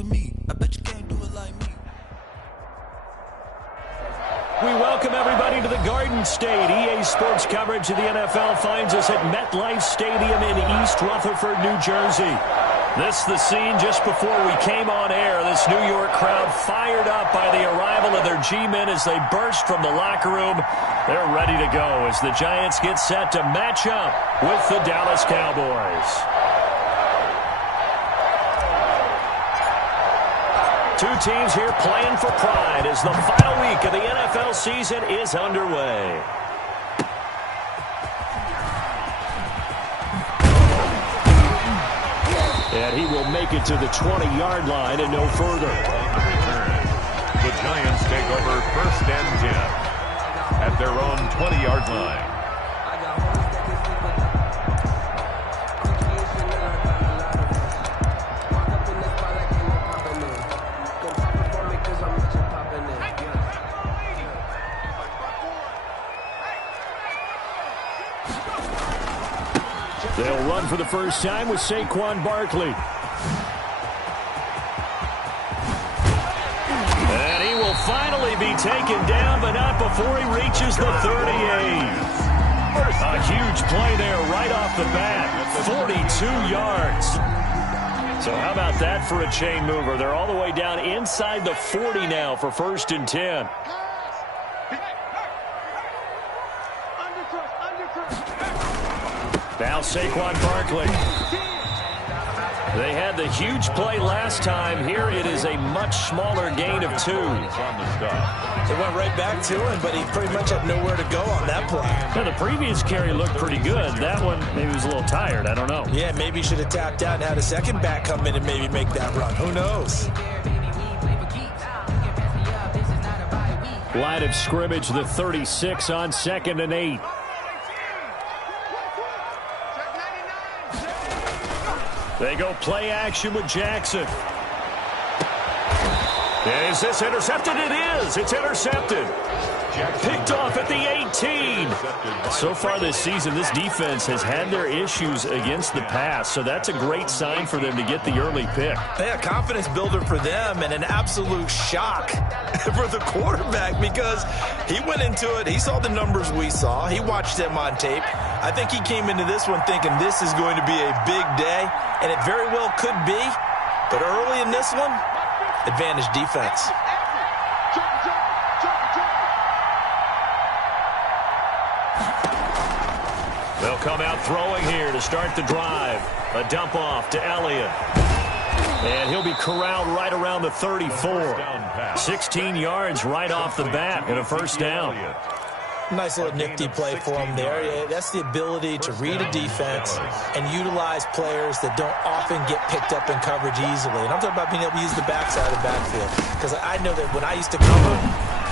at me. I bet you can't do it like me. We welcome everybody to the Garden State. EA Sports coverage of the NFL finds us at MetLife Stadium in East Rutherford, New Jersey. This is the scene just before we came on air. This New York crowd fired up by the arrival of their G-men as they burst from the locker room. They're ready to go as the Giants get set to match up with the Dallas Cowboys. Two teams here playing for pride as the final week of the NFL season is underway. And he will make it to the 20-yard line and no further. The Giants take over 1st and 10 at their own 20-yard line. They'll run for the first time with Saquon Barkley. And he will finally be taken down, but not before he reaches the 38. A huge play there right off the bat. 42 yards. So how about that for a chain mover? They're all the way down inside the 40 now for 1st and 10. Now Saquon Barkley. They had the huge play last time. Here it is a much smaller gain of 2. They went right back to him, but he pretty much had nowhere to go on that play. Now, the previous carry looked pretty good. That one, maybe he was a little tired. I don't know. Yeah, maybe he should have tapped out and had a second back come in and maybe make that run. Who knows? Line of scrimmage, the 36 on 2nd and 8. They go play action with Jackson. Is this intercepted? It is. It's intercepted. Picked off at the 18. So far this season, this defense has had their issues against the pass, so that's a great sign for them to get the early pick. Yeah, confidence builder for them and an absolute shock for the quarterback because he went into it. He saw the numbers we saw. He watched them on tape. I think he came into this one thinking this is going to be a big day, and it very well could be. But early in this one, advantage defense. They'll come out throwing here to start the drive. A dump off to Elliott. And he'll be corralled right around the 34. 16 yards right off the bat and a 1st down. Nice little nifty play for him there. Yeah, that's the ability to read a defense and utilize players that don't often get picked up in coverage easily. And I'm talking about being able to use the backside of the backfield. Because I know that when I used to cover,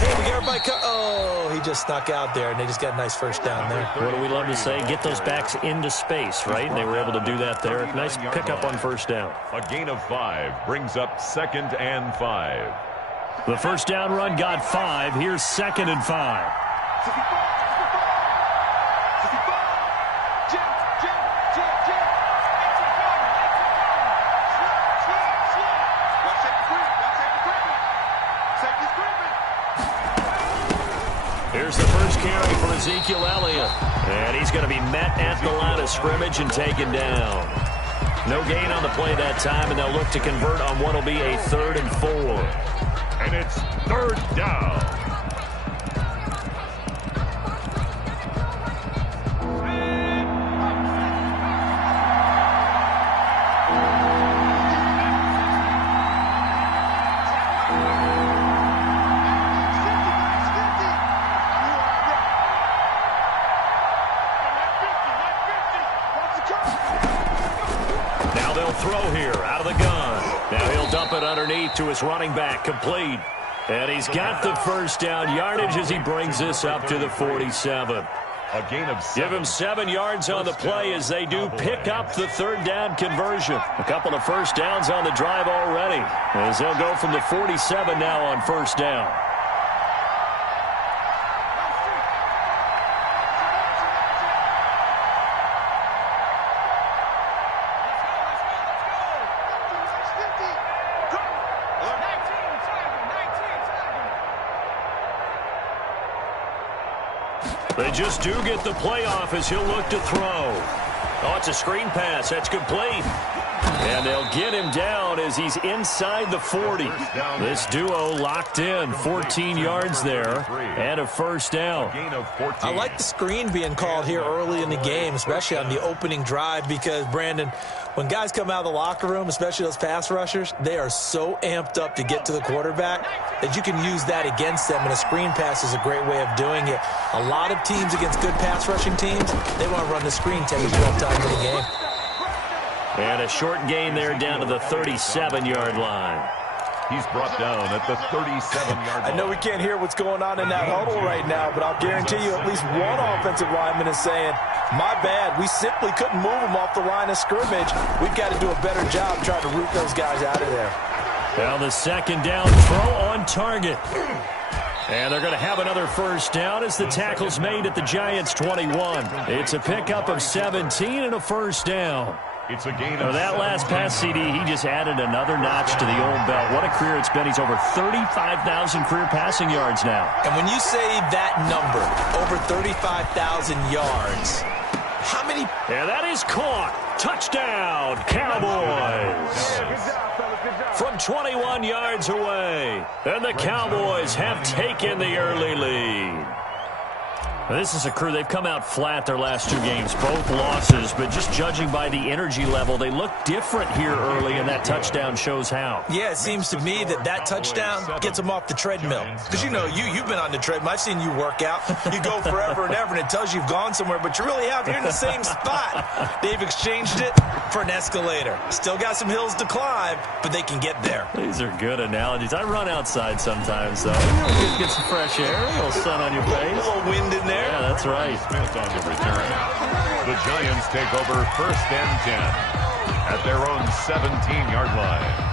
hey, we get everybody oh, he just snuck out there, and they just got a nice 1st down there. What do we love to say? Get those backs into space, right? And they were able to do that there. Nice pickup on 1st down. A gain of 5 brings up 2nd and 5. The 1st down run got 5. Here's 2nd and 5. Here's the first carry for Ezekiel Elliott. And he's going to be met at the line of scrimmage and taken down. No gain on the play that time, and they'll look to convert on what will be a 3rd and 4. And it's 3rd down. Throw here out of the gun. Now he'll dump it underneath to his running back, complete. And he's got the 1st down yardage as he brings this up to the 47. A gain of 7. Give him 7 yards on the play as they do pick up the 3rd down conversion. A couple of 1st downs on the drive already as they'll go from the 47 now on 1st down. They just do get the playoff as he'll look to throw. Oh, it's a screen pass. That's complete. And they'll get him down as he's inside the 40. This duo locked in, 14 yards there, and a first down. I like the screen being called here early in the game, especially on the opening drive, because, Brandon, when guys come out of the locker room, especially those pass rushers, they are so amped up to get to the quarterback that you can use that against them, and a screen pass is a great way of doing it. A lot of teams against good pass rushing teams, they want to run the screen 10 to 12 times in the game. And a short gain there down to the 37-yard line. He's brought down at the 37-yard line. I know we can't hear what's going on in that huddle right now, but I'll guarantee you at least one offensive lineman is saying, my bad, we simply couldn't move them off the line of scrimmage. We've got to do a better job trying to root those guys out of there. Now the second down throw on target. And they're going to have another first down as the tackle's made at the Giants' 21. It's a pickup of 17 and a first down. It's a gain of that last pass, CD, he just added another notch to the old belt. What a career it's been. He's over 35,000 career passing yards now. And when you say that number, over 35,000 yards, how many? Yeah, that is caught. Touchdown, Cowboys. From 21 yards away. And the Cowboys have taken the early lead. This is a crew, they've come out flat their last two games, both losses, but just judging by the energy level, they look different here early, and that touchdown shows how. Yeah, it seems to me that touchdown gets them off the treadmill. Because, you know, you've been on the treadmill. I've seen you work out. You go forever and ever, and it tells you you've gone somewhere, but you really have. You're in the same spot. They've exchanged it for an escalator. Still got some hills to climb, but they can get there. These are good analogies. I run outside sometimes, though. Get some fresh air, a little sun on your face. A little wind in there. Yeah, that's right. Smith on the return. The Giants take over 1st and 10 at their own 17-yard line.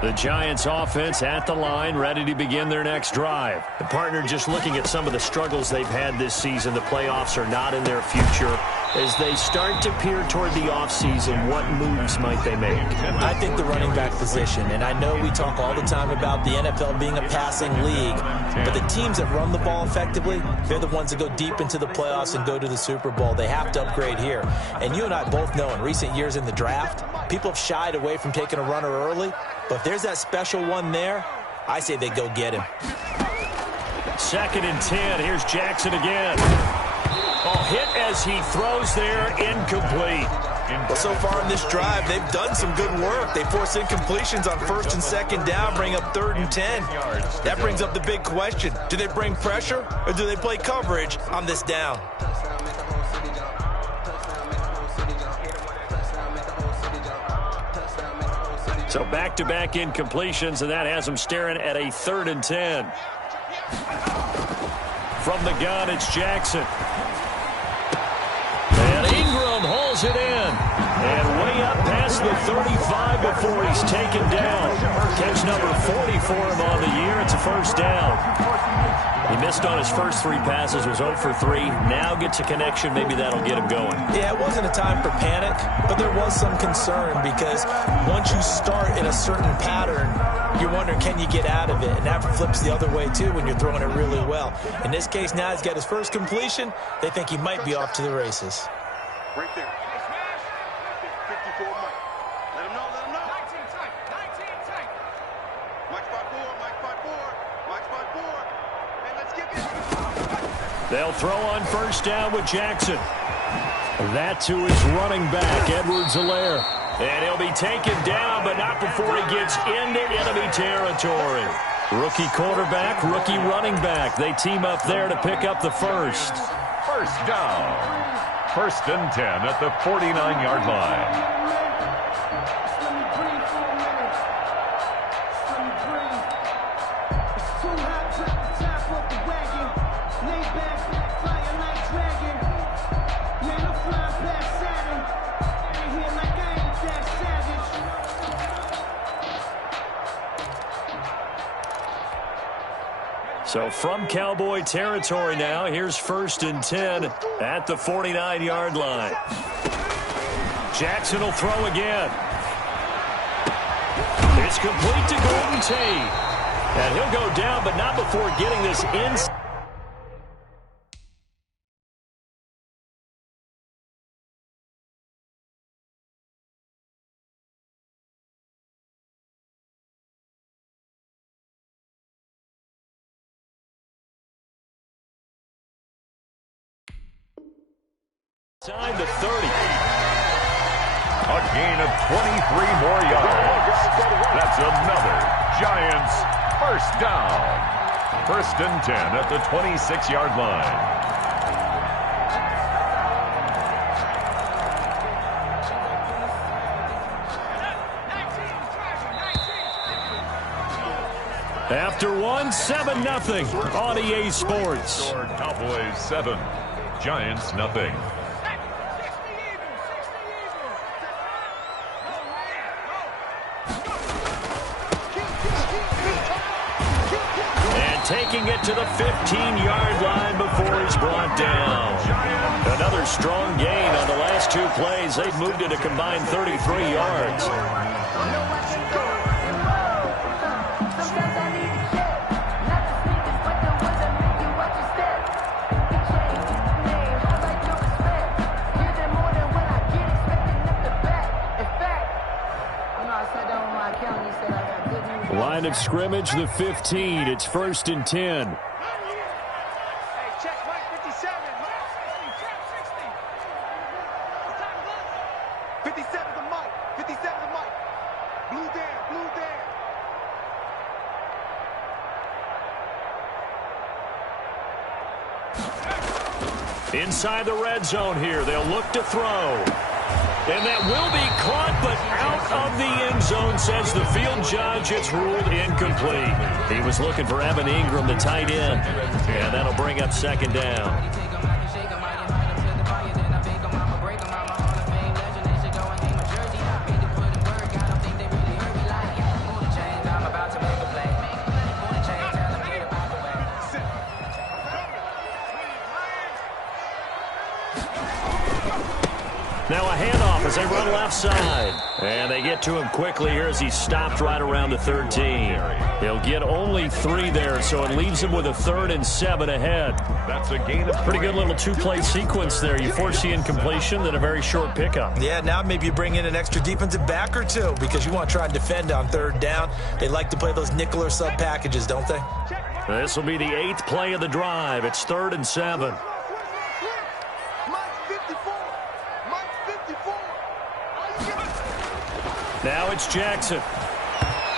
The Giants offense at the line, ready to begin their next drive. The partner just looking at some of the struggles they've had this season. The playoffs are not in their future. As they start to peer toward the offseason, what moves might they make? I think the running back position, and I know we talk all the time about the NFL being a passing league, but the teams that run the ball effectively, they're the ones that go deep into the playoffs and go to the Super Bowl. They have to upgrade here. And you and I both know in recent years in the draft, people have shied away from taking a runner early, but if there's that special one there, I say they go get him. 2nd and 10. Here's Jackson again. Oh, hit as he throws there, incomplete. Well, so far in this drive, they've done some good work. They force incompletions on 1st and 2nd down, bring up 3rd and 10. That brings up the big question. Do they bring pressure or do they play coverage on this down? So back-to-back incompletions, and that has them staring at a 3rd and 10. From the gun, it's Jackson. And Ingram hauls it in. And way up past the 35 before he's taken down. Catch number 40 for him on the year. It's a first down. He missed on his first 3 passes, was 0 for 3. Now gets a connection. Maybe that'll get him going. Yeah, it wasn't a time for panic, but there was some concern because once you start in a certain pattern, you're wondering, can you get out of it? And that flips the other way, too, when you're throwing it really well. In this case, now he's got his first completion. They think he might be off to the races. Right there. 54 Mike. Let him know, let him know. 19 tight, 19 tight. Mike spot 4, Mike spot 4, Mike spot 4. And let's get it. They'll throw on first down with Jackson. That to his running back, Edwards-Helaire. And he'll be taken down, but not before he gets into enemy territory. Rookie quarterback, rookie running back. They team up there to pick up the first. First down. 1st and 10 at the 49-yard line. So from Cowboy territory now, here's 1st and 10 at the 49-yard line. Jackson will throw again. It's complete to Golden Tate. And he'll go down, but not before getting this inside. Inside the 30. A gain of 23 more yards. That's another Giants first down. 1st and 10 at the 26-yard line. After one, 7-0 on EA Sports. Cowboys 7, Giants nothing. Taking it to the 15-yard line before he's brought down. Another strong gain on the last 2 plays. They've moved it a combined 33 yards. Line of scrimmage, the 15. It's 1st and 10. Hey, check Mike 57. Mike 60. 57 to Mike. 57 to Mike. Blue down, blue down. Inside the red zone here. They'll look to throw. And that will be caught, but out of the end zone, says the field judge. It's ruled incomplete. He was looking for Evan Ingram, the tight end. And that'll bring up 2nd down. Now a handoff as they run left side. And they get to him quickly here as he stopped right around the 13. He'll get only 3 there, so it leaves him with a 3rd and 7 ahead. That's a gain of pretty good little 2-play sequence there. You force the incompletion, then a very short pickup. Yeah, now maybe you bring in an extra defensive back or 2 because you want to try and defend on 3rd down. They like to play those nickel or sub packages, don't they? This will be the 8th play of the drive. It's 3rd and 7. Now it's Jackson.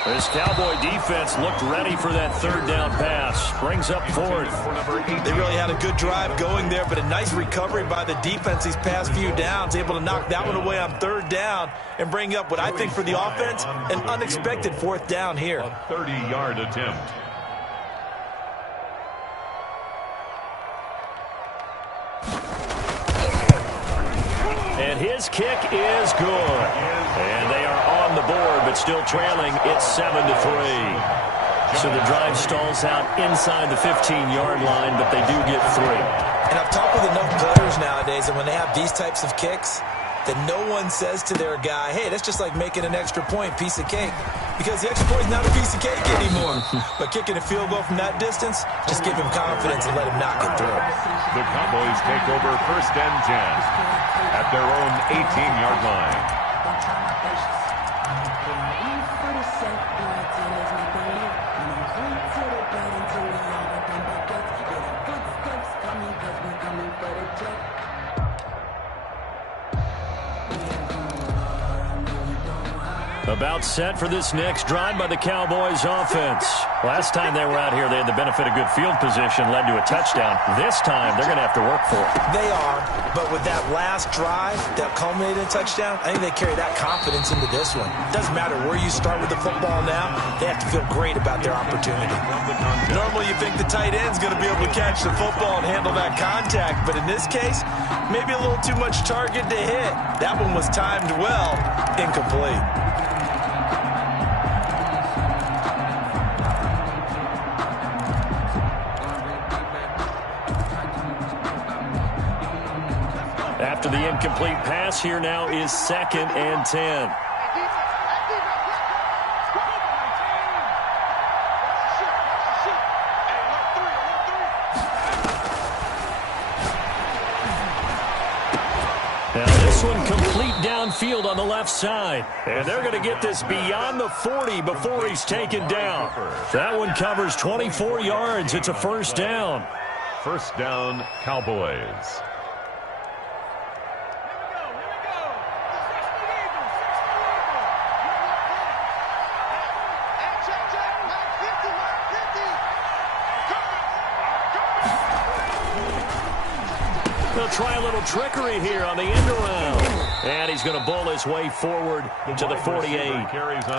This Cowboy defense looked ready for that 3rd down pass. Brings up 4th. They really had a good drive going there, but a nice recovery by the defense these past few downs. Able to knock that one away on 3rd down and bring up what I think for the offense, an unexpected 4th down here. A 30-yard attempt. And his kick is good. And they are on the board, but still trailing. It's 7-3. So the drive stalls out inside the 15-yard line, but they do get 3. And I've talked with enough players nowadays, and when they have these types of kicks, that no one says to their guy, hey, that's just like making an extra point, piece of cake. Because the extra point is not a piece of cake anymore. But kicking a field goal from that distance, just give him confidence and let him knock it through. The Cowboys take over 1st and 10 at their own 18-yard line. About set for this next drive by the Cowboys offense. Last time they were out here, they had the benefit of good field position, led to a touchdown. This time, they're going to have to work for it. They are, but with that last drive that culminated in a touchdown, I think they carry that confidence into this one. It doesn't matter where you start with the football now, they have to feel great about their opportunity. Normally, you think the tight end's going to be able to catch the football and handle that contact, but in this case, maybe a little too much target to hit. That one was timed well, incomplete. After the incomplete pass, here now is 2nd and 10. this one complete downfield on the left side. And they're going to get this beyond the 40 before he's taken down. That one covers 24 yards. It's a first down. First down, Cowboys. They'll try a little trickery here on the end around. And he's going to bowl his way forward to the 48.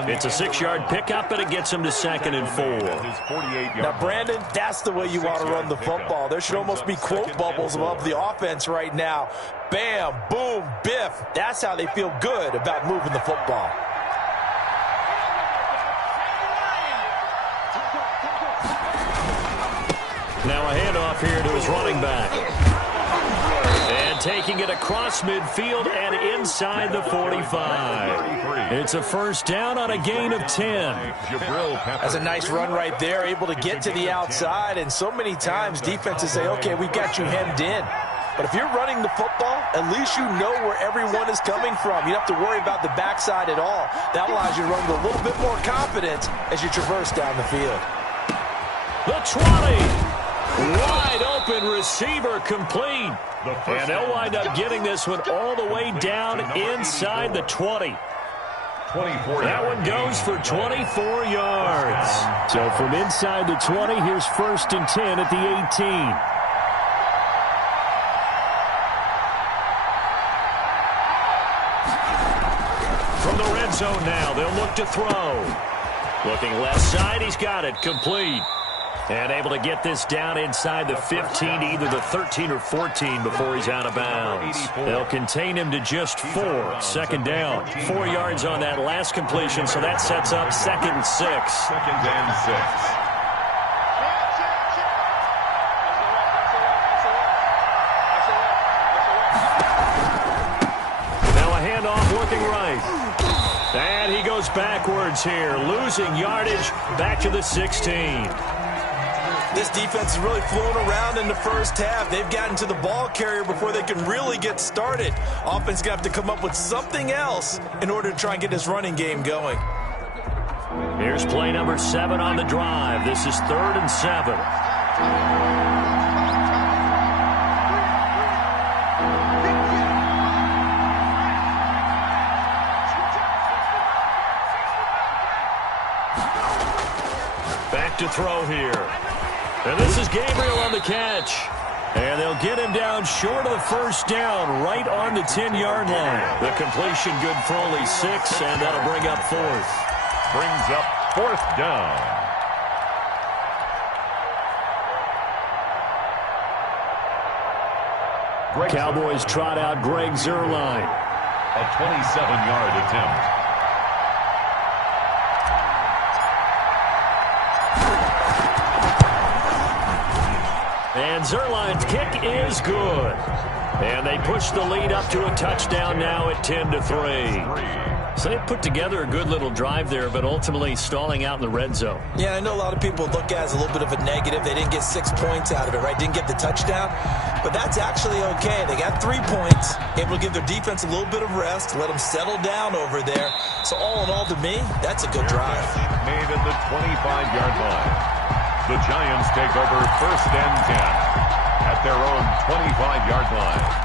It's a 6-yard pickup, and it gets him to 2nd and 4. Now, Brandon, that's the way you want to run the football. There should almost be quote bubbles above the offense right now. Bam, boom, biff. That's how they feel good about moving the football. Now a handoff here to his running back. And taking it across midfield and inside the 45. It's a first down on a gain of 10. That's a nice run right there, able to get to the outside. And so many times defenses say, okay, we've got you hemmed in. But if you're running the football, at least you know where everyone is coming from. You don't have to worry about the backside at all. That allows you to run with a little bit more confidence as you traverse down the field. The 20. Wide open receiver complete. And they'll wind up getting this one all the way down inside the 20. That one goes for 24 yards. So from inside the 20, here's 1st and 10 at the 18. From the red zone now, they'll look to throw. Looking left side, he's got it, complete. And able to get this down inside the 15, either the 13 or 14 before he's out of bounds. They'll contain him to just 4. 2nd down. 4 yards on that last completion, so that sets up 2nd and 6. 2nd and 6. Looking right. And he goes backwards here, losing yardage back to the 16. This defense is really flown around in the first half. They've gotten to the ball carrier before they can really get started. Offense going to have to come up with something else in order to try and get this running game going. Here's play number 7 on the drive. This is 3rd and 7. Back to throw here. And this is Gabriel on the catch. And they'll get him down short of the first down, right on the 10-yard line. The completion good for only 6, and that'll bring up 4th. Brings up 4th down. Cowboys trot out Greg Zuerlein. A 27-yard attempt. And Zuerlein's kick is good. And they push the lead up to a touchdown now at 10-3. So they put together a good little drive there, but ultimately stalling out in the red zone. Yeah, I know a lot of people look at it as a little bit of a negative. They didn't get 6 points out of it, right? Didn't get the touchdown. But that's actually okay. They got 3 points, able to give their defense a little bit of rest, let them settle down over there. So all in all, to me, that's a good drive. Made at the 25-yard line. The Giants take over 1st and 10 at their own 25-yard line.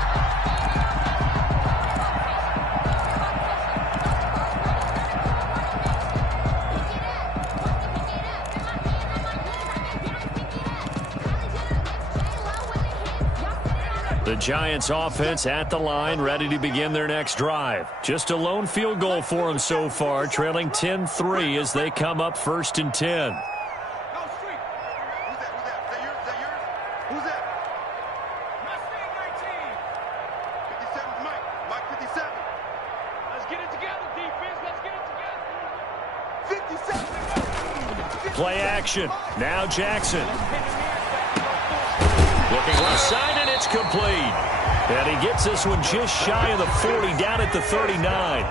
The Giants offense at the line, ready to begin their next drive. Just a lone field goal for them so far, trailing 10-3 as they come up 1st and 10. Play action. Now Jackson. Looking left side, and it's complete. And he gets this one just shy of the 40, down at the 39.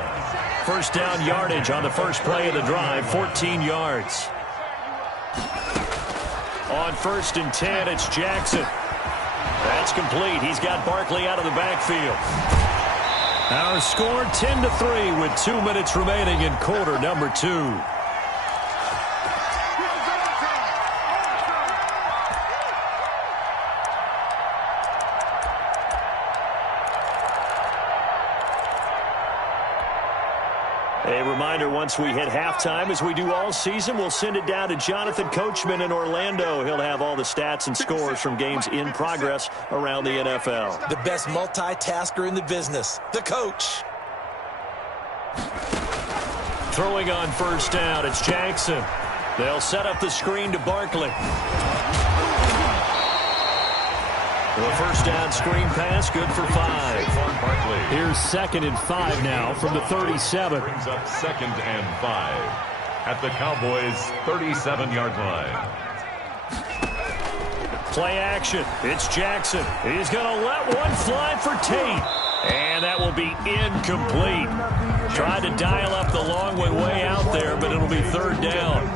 First down yardage on the first play of the drive, 14 yards. On 1st and 10, it's Jackson. That's complete. He's got Barkley out of the backfield. Our score 10-3 with 2 minutes remaining in quarter number 2. A reminder, once we hit halftime, as we do all season, we'll send it down to Jonathan Coachman in Orlando. He'll have all the stats and scores from games in progress around the NFL. The best multitasker in the business, the coach. Throwing on first down, it's Jackson. They'll set up the screen to Barkley. The first down screen pass, good for 5. Here's 2nd and 5 now from the 37. Brings up 2nd and 5 at the Cowboys' 37-yard line. Play action. It's Jackson. He's going to let one fly for Tate. And that will be incomplete. Tried to dial up the long one way out there, but it'll be 3rd down.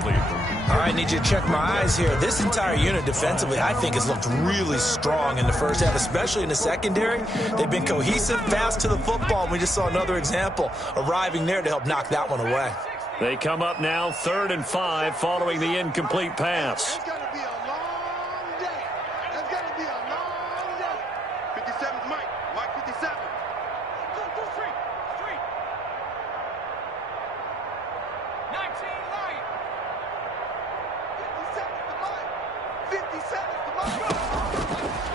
All right, I need you to check my eyes here. This entire unit defensively, I think, has looked really strong in the first half, especially in the secondary. They've been cohesive, fast to the football, and we just saw another example arriving there to help knock that one away. They come up now 3rd and 5 following the incomplete pass. It's going to be a long day. It's going to be a long day. 57's Mike. Mike 57. Go straight. Straight. 19 Lion. 57's the Mike. 57's the Mike.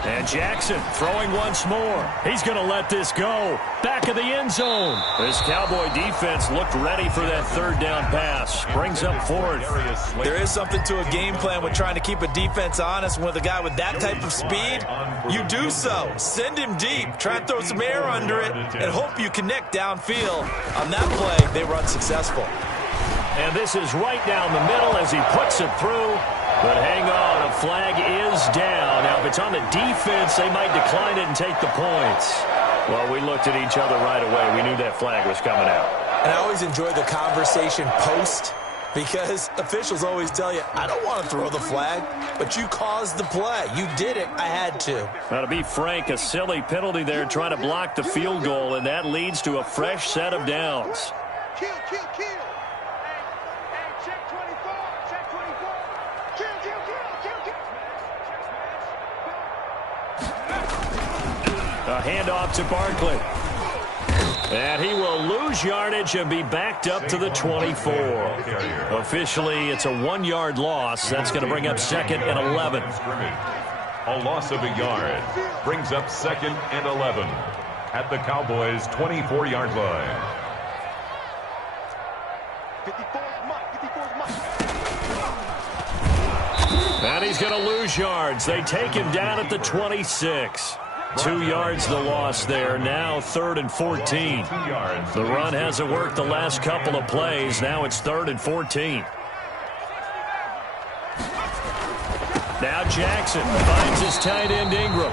And Jackson throwing once more. He's going to let this go. Back of the end zone. This Cowboy defense looked ready for that 3rd down pass. Brings up 4th. There is something to a game plan with trying to keep a defense honest. With a guy with that type of speed, you do so. Send him deep. Try and throw some air under it and hope you connect downfield. On that play, they were unsuccessful. And this is right down the middle as he puts it through. But hang on, a flag is down. Now, if it's on the defense, they might decline it and take the points. Well, we looked at each other right away. We knew that flag was coming out. And I always enjoy the conversation post, because officials always tell you, I don't want to throw the flag, but you caused the play. You did it. I had to. Now, to be frank, a silly penalty there trying to block the field goal, and that leads to a fresh set of downs. Kill. Hey, check 24. Check 24. Kill. A handoff to Barkley. And he will lose yardage and be backed up to the 24. Officially, it's a 1-yard loss. That's going to bring up 2nd and 11. A loss of a yard brings up 2nd and 11 at the Cowboys' 24-yard line. 54's Mike. And he's going to lose yards. They take him down at the 26. 2 yards the loss there. Now 3rd and 14. The run hasn't worked the last couple of plays. Now it's 3rd and 14. Now Jackson finds his tight end Ingram.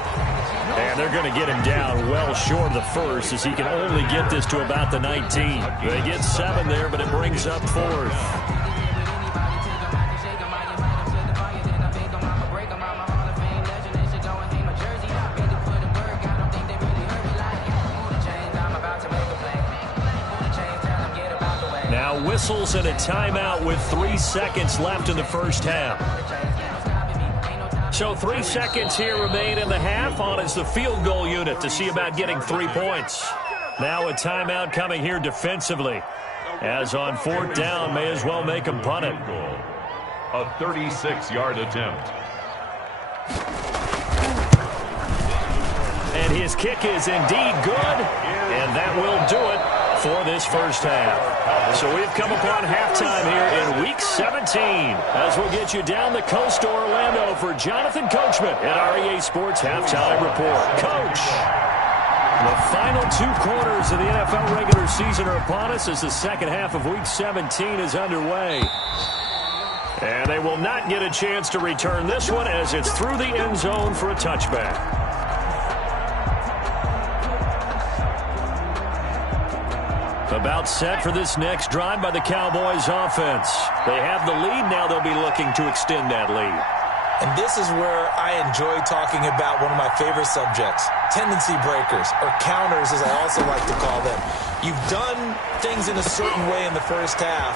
And they're going to get him down well short of the first, as he can only get this to about the 19. They get 7 there, but it brings up 4th. Now whistles and a timeout with 3 seconds left in the first half. So 3 seconds here remain in the half. On is the field goal unit to see about getting 3 points. Now a timeout coming here defensively. As on 4th down, may as well make them punt it. A 36-yard attempt. And his kick is indeed good. And that will do it for this first half. So we've come upon halftime here in Week 17, as we'll get you down the coast to Orlando for Jonathan Coachman at our EA Sports Halftime Report. Coach, the final 2 quarters of the NFL regular season are upon us as the second half of Week 17 is underway. And they will not get a chance to return this one, as it's through the end zone for a touchback. About set for this next drive by the Cowboys offense. They have the lead. Now they'll be looking to extend that lead. And this is where I enjoy talking about one of my favorite subjects, tendency breakers, or counters as I also like to call them. You've done things in a certain way in the first half,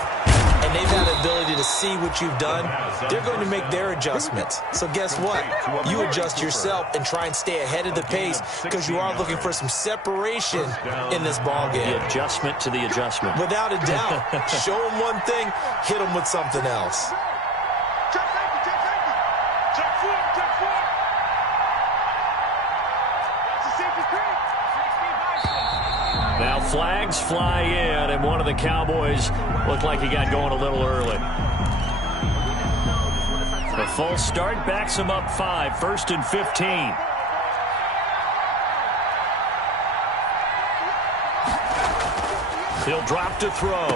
and they've had the ability to see what you've done. They're going to make their adjustments. So guess what? You adjust yourself and try and stay ahead of the pace because you are looking for some separation in this ball game. The adjustment to the adjustment. Without a doubt. Show them one thing, hit them with something else. Check safety, check safety. Check four, check four. That's a safety screen. Now flags fly in, and one of the Cowboys looked like he got going a little early. The full start backs him up 5, 1st and 15. He'll drop to throw.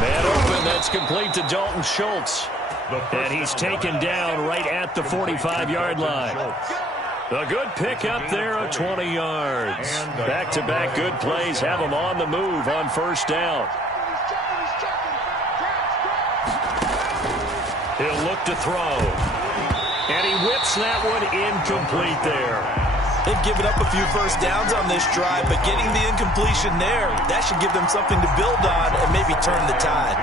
Man open, that's complete to Dalton Schultz. And he's taken down right at the 45-yard line. A good pick up there of 20 yards. Back-to-back good plays have him on the move on first down. He'll look to throw. And he whips that one incomplete there. They've given up a few first downs on this drive, but getting the incompletion there, that should give them something to build on and maybe turn the tide.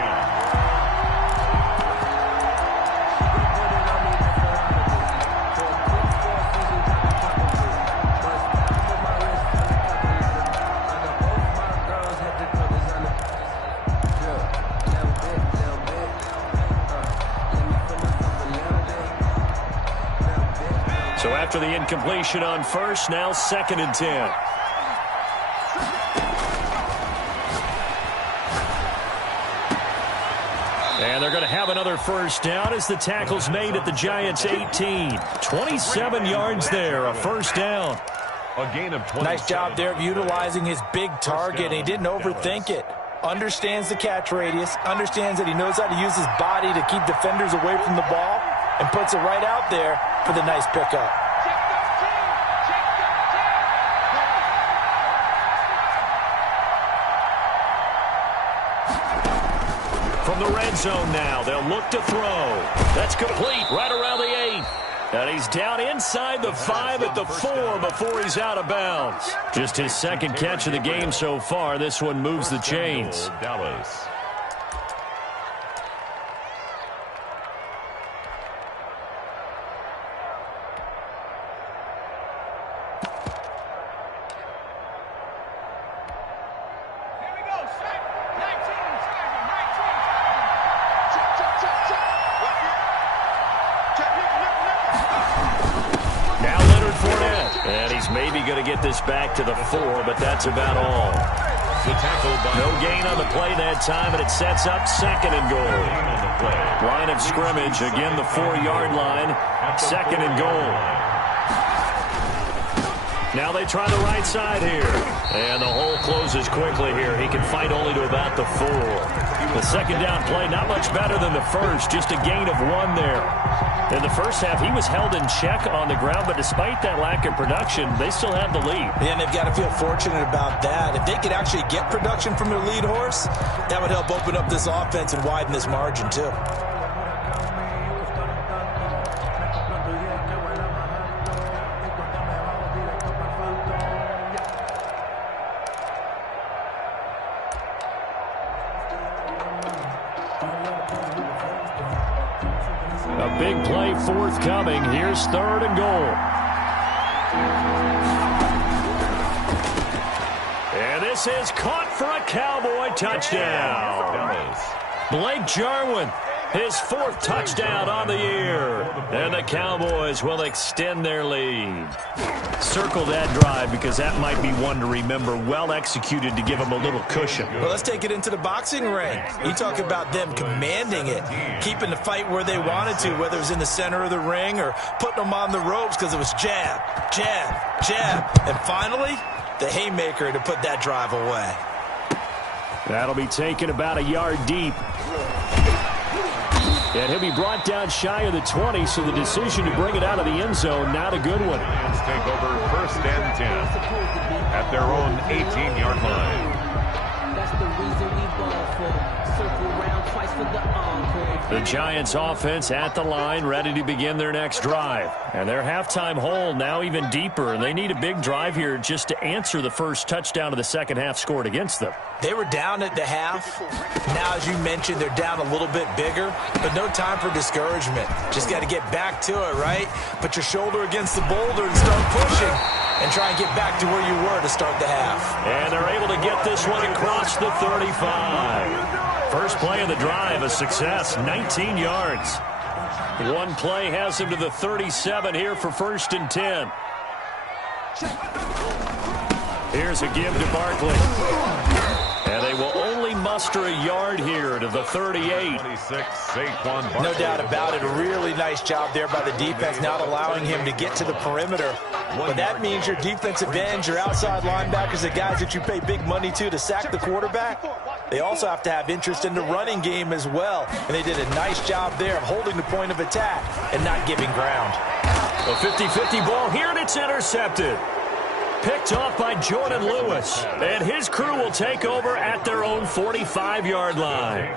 So after the incompletion on first, now 2nd and 10. And they're going to have another first down as the tackle's made at the Giants' 18. 27 yards there, a first down. A gain of 20. Nice job there of utilizing his big target, and he didn't overthink it. Understands the catch radius, understands that he knows how to use his body to keep defenders away from the ball, and puts it right out there for the nice pickup. From the red zone now, they'll look to throw. That's complete right around the 8. And he's down inside the 5 at the 4 before he's out of bounds. Just his second catch of the game so far. This one moves the chains. Dallas. Maybe going to get this back to the 4, but that's about all. No gain on the play that time, and it sets up 2nd and goal. Line of scrimmage, again the 4-yard line, 2nd and goal. Now they try the right side here, and the hole closes quickly here. He can fight only to about the 4. The second down play, not much better than the first, just a gain of 1 there. In the first half, he was held in check on the ground, but despite that lack of production, they still have the lead. Yeah, and they've got to feel fortunate about that. If they could actually get production from their lead horse, that would help open up this offense and widen this margin, too. A big play forthcoming. Here's 3rd and goal. And this is caught for a Cowboy touchdown. Blake Jarwin, his 4th touchdown on the year. And the Cowboys will extend their lead. Circle that drive because that might be one to remember. Well executed to give them a little cushion. Well, let's take it into the boxing ring. You talk about them commanding it, keeping the fight where they wanted to, whether it was in the center of the ring or putting them on the ropes because it was jab, jab, jab. And finally, the haymaker to put that drive away. That'll be taken about a yard deep. And he'll be brought down shy of the 20, so the decision to bring it out of the end zone, not a good one. Lions take over 1st and 10 at their own 18-yard line. That's the reason we ball. The Giants offense at the line, ready to begin their next drive. And their halftime hole now even deeper, and they need a big drive here just to answer the first touchdown of the second half scored against them. They were down at the half. Now, as you mentioned, they're down a little bit bigger, but no time for discouragement. Just got to get back to it, right? Put your shoulder against the boulder and start pushing and try and get back to where you were to start the half. And they're able to get this one across the 35. First play of the drive, a success, 19 yards. One play has him to the 37 here for 1st and 10. Here's a give to Barkley. And they will only muster a yard here to the 38. 26, Saquon Barkley. No doubt about it. A really nice job there by the defense, not allowing him to get to the perimeter. But that means your defensive ends, your outside linebackers, the guys that you pay big money to sack the quarterback, they also have to have interest in the running game as well. And they did a nice job there of holding the point of attack and not giving ground. A 50-50 ball here, and it's intercepted. Picked off by Jordan Lewis. And his crew will take over at their own 45-yard line.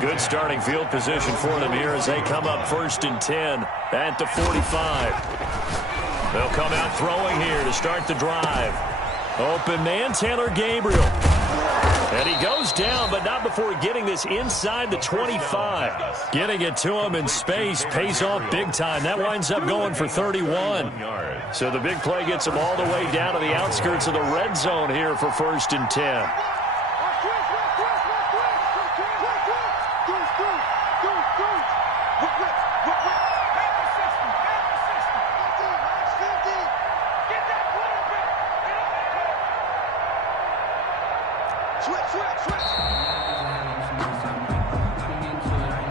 Good starting field position for them here as they come up 1st and 10 at the 45. They'll come out throwing here to start the drive. Open man, Taylor Gabriel. And he goes down, but not before getting this inside the 25. Getting it to him in space pays off big time. That winds up going for 31. So the big play gets him all the way down to the outskirts of the red zone here for 1st and 10.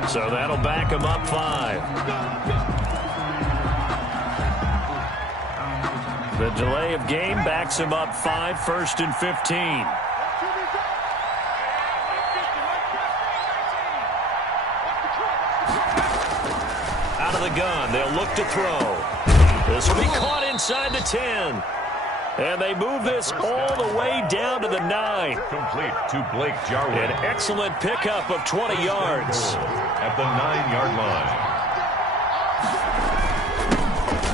So that'll back him up 5. The delay of game backs him up 5, 1st and 15. Out of the gun, they'll look to throw. This will be caught inside the 10. And they move this all the way down to the 9. Complete to Blake Jarwin. An excellent pickup of 20 yards. At the 9-yard line.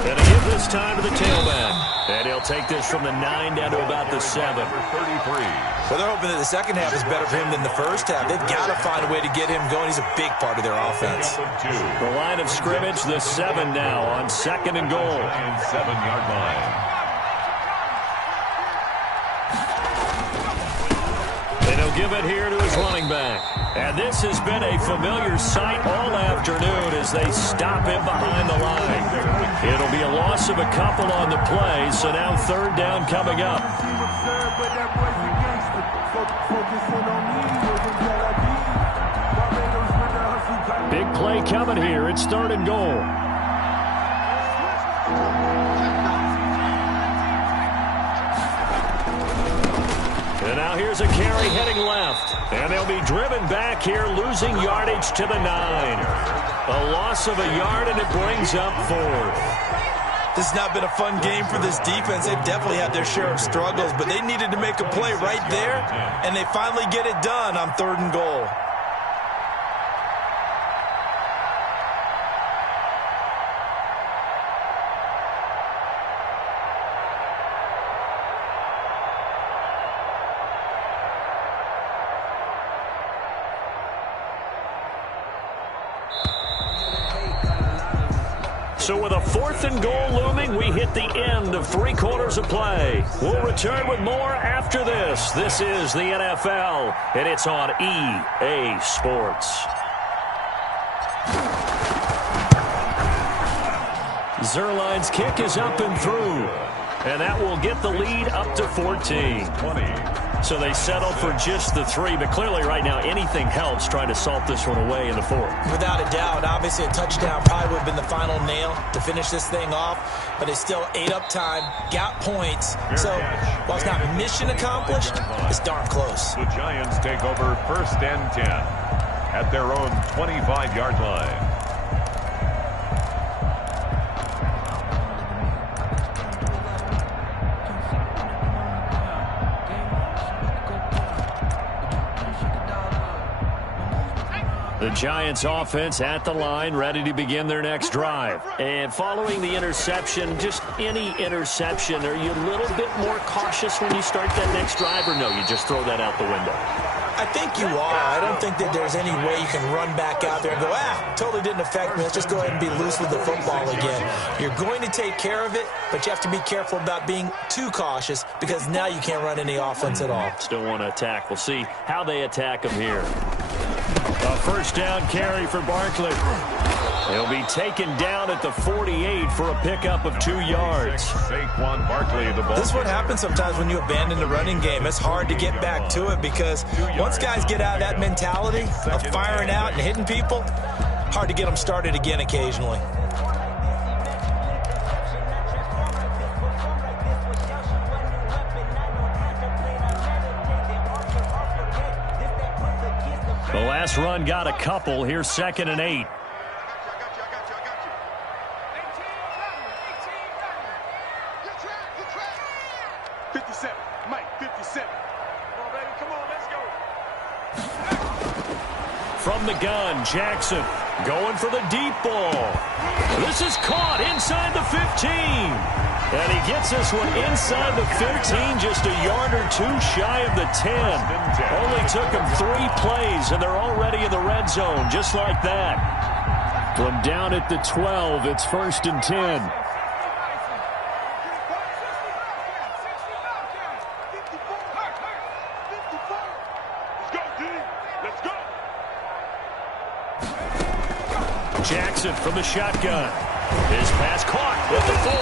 And a give this time to the tailback. And he'll take this from the 9 down to about the 7. 33. Well, they're hoping that the second half is better for him than the first half. They've got to find a way to get him going. He's a big part of their offense. The line of scrimmage, the 7 now on 2nd and goal. 7-yard line. And he'll give it here to his running back. And this has been a familiar sight all afternoon as they stop him behind the line. It'll be a loss of a couple on the play, so now 3rd down coming up. Big play coming here. It's 3rd and goal. And now here's a carry heading left. And they'll be driven back here, losing yardage to the 9. A loss of a yard, and it brings up 4th. This has not been a fun game for this defense. They've definitely had their share of struggles, but they needed to make a play right there, and they finally get it done on 3rd and goal. So with a 4th and goal looming, we hit the end of 3 quarters of play. We'll return with more after this. This is the NFL, and it's on EA Sports. Zerline's kick is up and through, and that will get the lead up to 14. 20. So they settle for just the 3, but clearly right now anything helps trying to salt this one away in the 4th. Without a doubt, obviously a touchdown probably would have been the final nail to finish this thing off, but it's still ate up time, got points. So while it's not mission accomplished, it's darn close. The Giants take over 1st and 10 at their own 25-yard line. The Giants offense at the line, ready to begin their next drive. And following the interception, just any interception, are you a little bit more cautious when you start that next drive, or no, you just throw that out the window? I think you are. I don't think that there's any way you can run back out there and go, totally didn't affect me. Let's just go ahead and be loose with the football again. You're going to take care of it, but you have to be careful about being too cautious because now you can't run any offense at all. Still want to attack. We'll see how they attack them here. A first down carry for Barkley. He'll be taken down at the 48 for a pickup of 2 yards. Saquon Barkley, the ball. This is what happens sometimes when you abandon the running game. It's hard to get back to it because once guys get out of that mentality of firing out and hitting people, hard to get them started again occasionally. The last run got a couple. Here's 2nd and 8. 57. Mike, 57. Come on, baby. Come on, let's go. From the gun, Jackson going for the deep ball. This is caught inside the 15. And he gets this one inside the 15, just a yard or 2 shy of the 10. Only took him 3 plays, and they're already in the red zone, just like that. From down at the 12, it's 1st and 10. Jackson from the shotgun. His pass caught at the 4.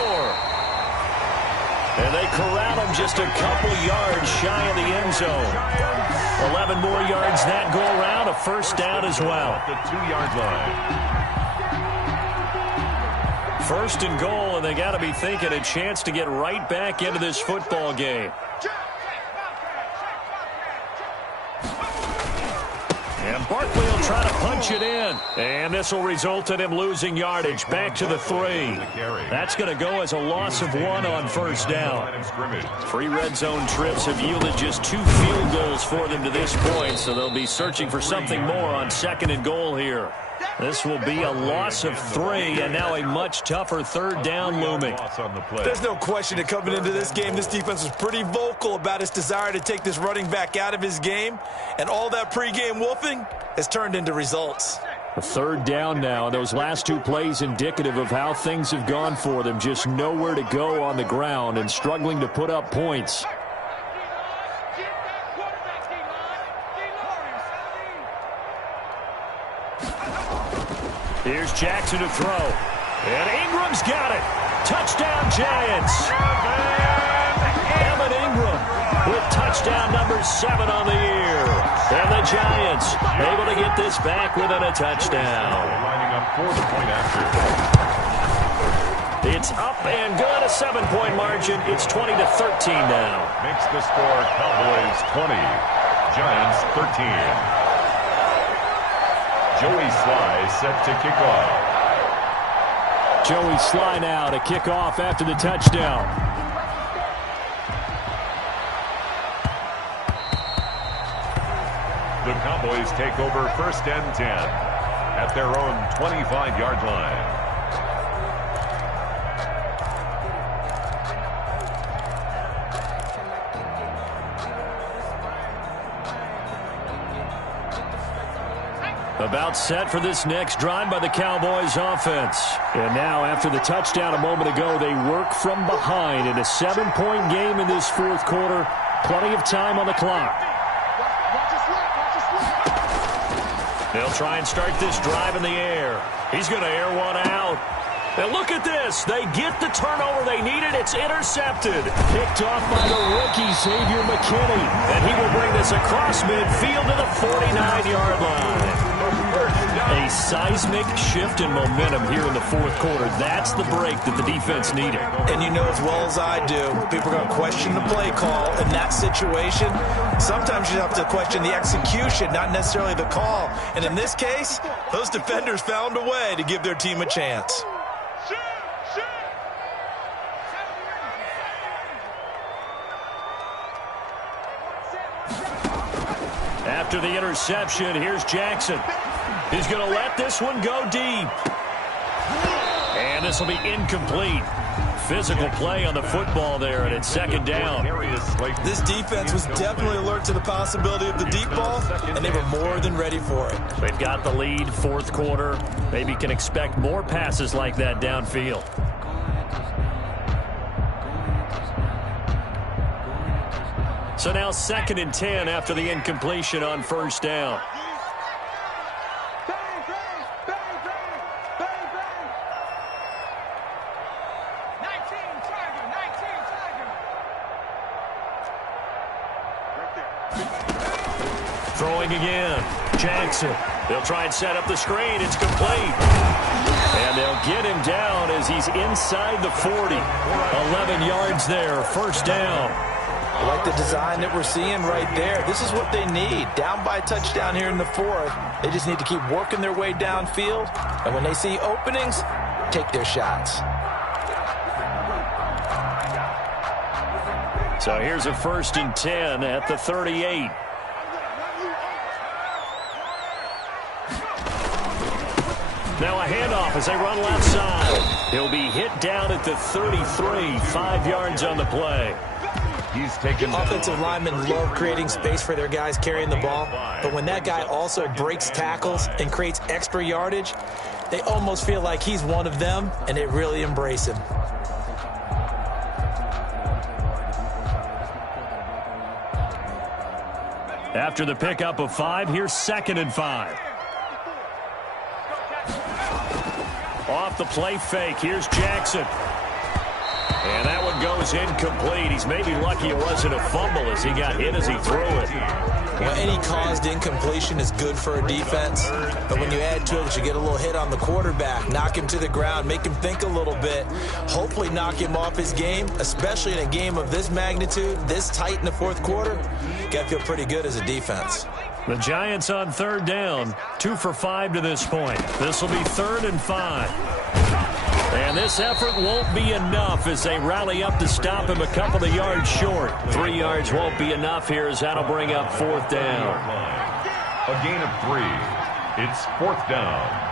And they corral him just a couple yards shy of the end zone. 11 more yards that go around, a first down as well. The 2-yard line. First and goal, and they got to be thinking a chance to get right back into this football game. And Barkley will try to punch it in. And this will result in him losing yardage back to the 3. That's going to go as a loss of 1 on first down. 3 red zone trips have yielded just 2 field goals for them to this point, so they'll be searching for something more on 2nd and goal here. This will be a loss of 3, and now a much tougher 3rd down looming. There's no question that coming into this game, this defense was pretty vocal about its desire to take this running back out of his game, and all that pregame wolfing has turned into results. A 3rd down now, and those last 2 plays indicative of how things have gone for them. Just nowhere to go on the ground and struggling to put up points. Here's Jackson to throw. And Ingram's got it. Touchdown, Giants. Evan Ingram with touchdown number 7 on the year. And the Giants able to get this back within a touchdown. Lining up for the point after. It's up and good, a 7-point margin. It's 20-13 now. Makes the score Cowboys 20, Giants 13. Joey Sly set to kick off. Joey Sly now to kick off after the touchdown. The Cowboys take over 1st and 10 at their own 25-yard line. About set for this next drive by the Cowboys offense. And now after the touchdown a moment ago, they work from behind in a 7-point game in this 4th quarter. Plenty of time on the clock. They'll try and start this drive in the air. He's going to air one out. And look at this. They get the turnover they needed. It's intercepted. Picked off by the rookie, Xavier McKinney. And he will bring this across midfield to the 49-yard line. A seismic shift in momentum here in the 4th quarter. That's the break that the defense needed. And you know as well as I do, people are going to question the play call in that situation. Sometimes you have to question the execution, not necessarily the call. And in this case, those defenders found a way to give their team a chance. After the interception, here's Jackson. He's going to let this one go deep. And this will be incomplete. Physical play on the football there, and it's second down. This defense was definitely alert to the possibility of the deep ball, and they were more than ready for it. They've got the lead, fourth quarter. Maybe can expect more passes like that downfield. So now 2nd and 10 after the incompletion on first down. Throwing again. Jackson. They'll try and set up the screen. It's complete. And they'll get him down as he's inside the 40. 11 yards there. First down. I like the design that we're seeing right there. This is what they need. Down by a touchdown here in the 4th. They just need to keep working their way downfield. And when they see openings, take their shots. So here's a 1st and 10 at the 38. Now a handoff as they run left side. He'll be hit down at the 33, 5 yards on the play. He's taken Offensive linemen love creating space for their guys carrying the ball, but when that guy also breaks tackles and creates extra yardage, they almost feel like he's one of them, and they really embrace him. After the pickup of 5, here's 2nd and 5. Off the play fake, here's Jackson. And that one goes incomplete. He's maybe lucky it wasn't a fumble as he got hit as he threw it. Well, any caused incompletion is good for a defense, but when you add to it that you get a little hit on the quarterback, knock him to the ground, make him think a little bit, hopefully knock him off his game, especially in a game of this magnitude, this tight in the 4th quarter, you got to feel pretty good as a defense. The Giants on 3rd down, 2 for 5 to this point. This will be 3rd and 5. And this effort won't be enough as they rally up to stop him a couple of yards short. 3 yards won't be enough here as that'll bring up 4th down. A gain of 3. It's 4th down.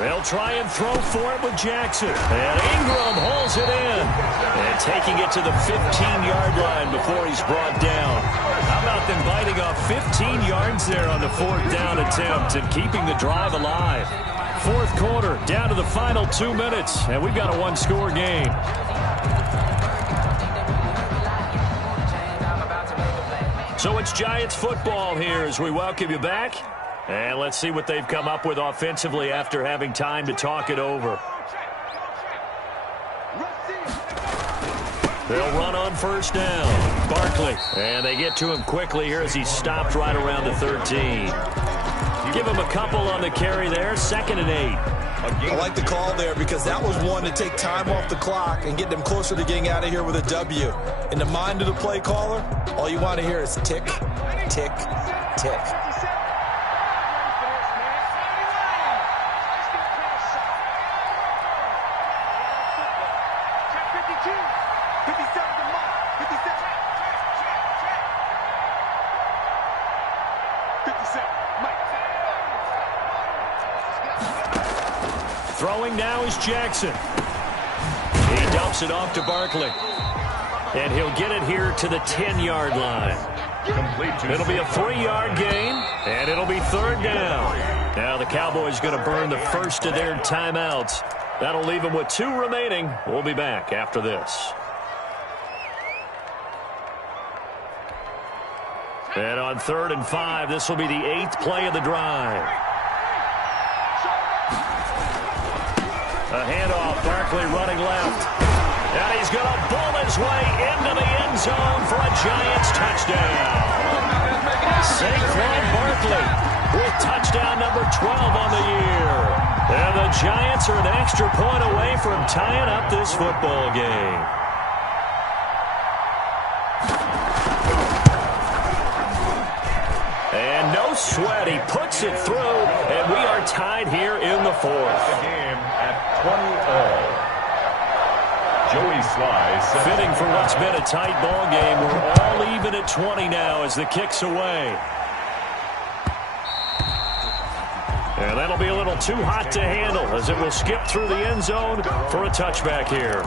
They'll try and throw for it with Jackson. And Ingram holds it in. And taking it to the 15-yard line before he's brought down. How about them biting off 15 yards there on the 4th down attempt and keeping the drive alive? 4th quarter, down to the final 2 minutes. And we've got a one-score game. So it's Giants football here as we welcome you back. And let's see what they've come up with offensively after having time to talk it over. They'll run on first down. Barkley. And they get to him quickly here as he's stopped right around the 13. Give him a couple on the carry there. 2nd and 8. I like the call there because that was one to take time off the clock and get them closer to getting out of here with a W. In the mind of the play caller, all you want to hear is tick, tick, tick. Throwing now is Jackson. He dumps it off to Barkley. And he'll get it here to the 10-yard line. It'll be a 3-yard gain, and it'll be 3rd down. Now the Cowboys going to burn the first of their timeouts. That'll leave them with 2 remaining. We'll be back after this. And on 3rd and 5, this will be the 8th play of the drive. A handoff, Barkley running left. And he's going to bull his way into the end zone for a Giants touchdown. Saquon Barkley with touchdown number 12 on the year. And the Giants are an extra point away from tying up this football game. And no sweat, he puts it through, and we are tied here in the 4th. The game at 20 all. Joey Sly. Fitting for what's been a tight ball game. We're all even at 20 now as the kick's away. And that'll be a little too hot to handle as it will skip through the end zone for a touchback here.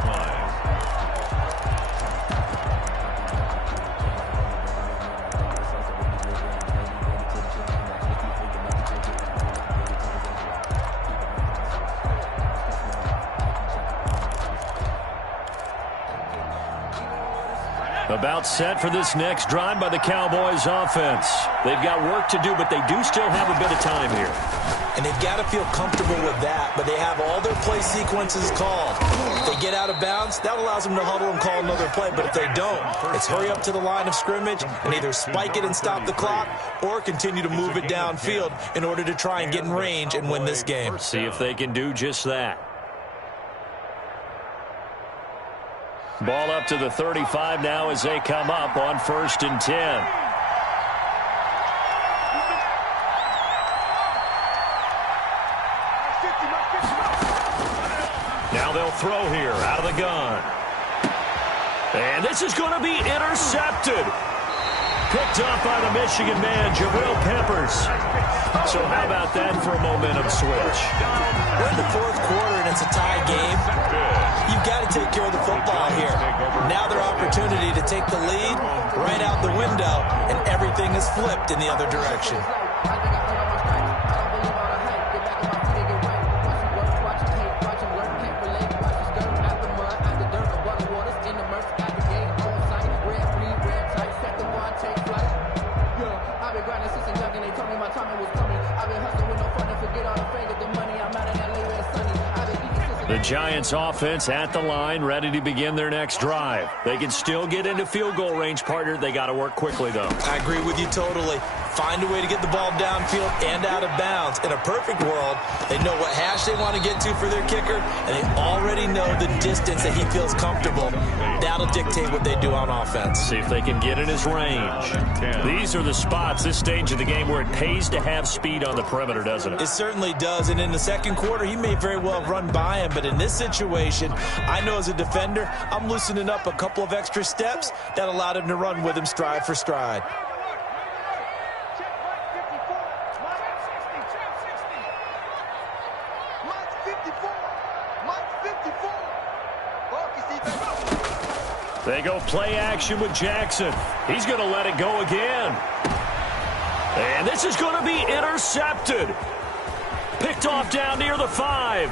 About set for this next drive by the Cowboys offense. They've got work to do, but they do still have a bit of time here. And they've got to feel comfortable with that, but they have all their play sequences called. If they get out of bounds, that allows them to huddle and call another play, but if they don't, it's hurry up to the line of scrimmage and either spike it and stop the clock or continue to move it downfield in order to try and get in range and win this game. See if they can do just that. Ball up to the 35 now as they come up on 1st and 10. Now they'll throw here out of the gun. And this is going to be intercepted. Picked up by the Michigan man, Jabril Peppers. So how about that for a momentum switch? We're in the 4th quarter and it's a tie game. You've got to take care of the football here. Now their opportunity to take the lead right out the window, and everything is flipped in the other direction. The Giants offense at the line, ready to begin their next drive. They can still get into field goal range, partner. They got to work quickly, though. I agree with you totally. Find a way to get the ball downfield and out of bounds. In a perfect world, they know what hash they want to get to for their kicker, and they already know the distance that he feels comfortable. That'll dictate what they do on offense. See if they can get in his range. These are the spots, this stage of the game, where it pays to have speed on the perimeter, doesn't it? It certainly does, and in the 2nd quarter, he may very well run by him, but in this situation, I know as a defender, I'm loosening up a couple of extra steps that allowed him to run with him stride for stride. They go play action with Jackson. He's going to let it go again. And this is going to be intercepted. Picked off down near the 5.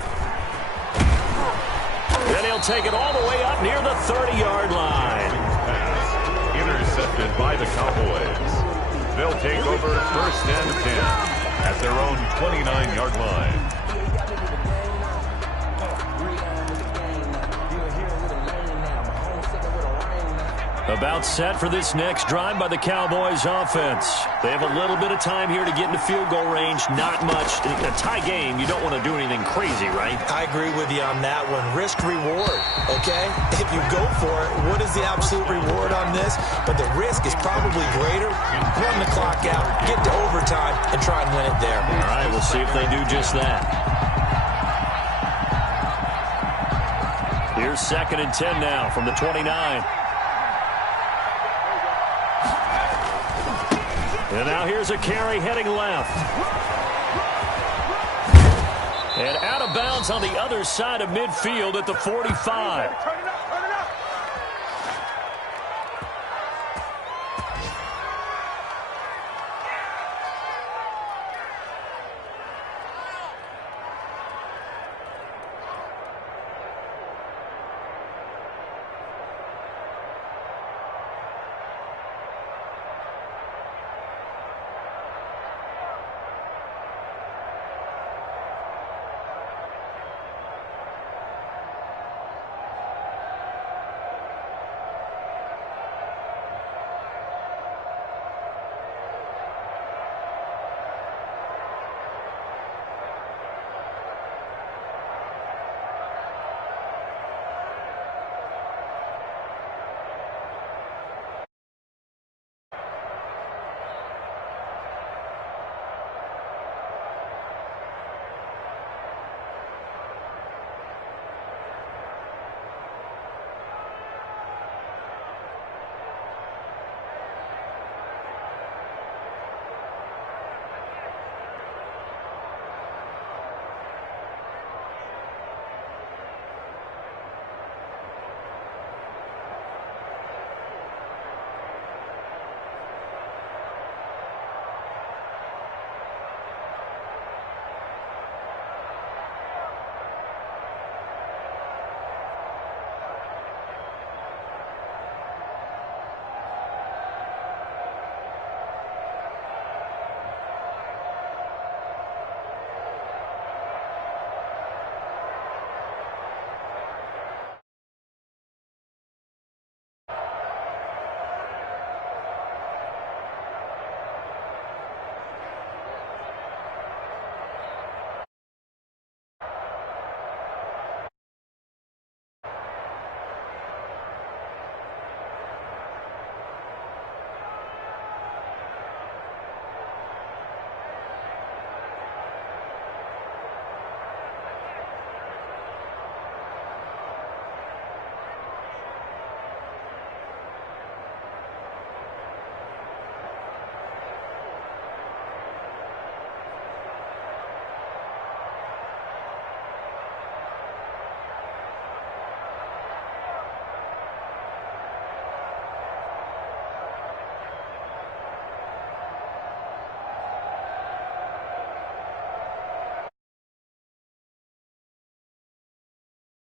Then he'll take it all the way up near the 30-yard line. Pass intercepted by the Cowboys. They'll take over 1st and 10 at their own 29-yard line. About set for this next drive by the Cowboys offense. They have a little bit of time here to get into field goal range. Not much. In a tie game, you don't want to do anything crazy, right? I agree with you on that one. Risk reward, okay? If you go for it, what is the absolute reward on this? But the risk is probably greater. Run the clock out, get to overtime, and try and win it there. All right, we'll see if they do just that. Here's 2nd and 10 now from the 29. And now here's a carry heading left. And out of bounds on the other side of midfield at the 45.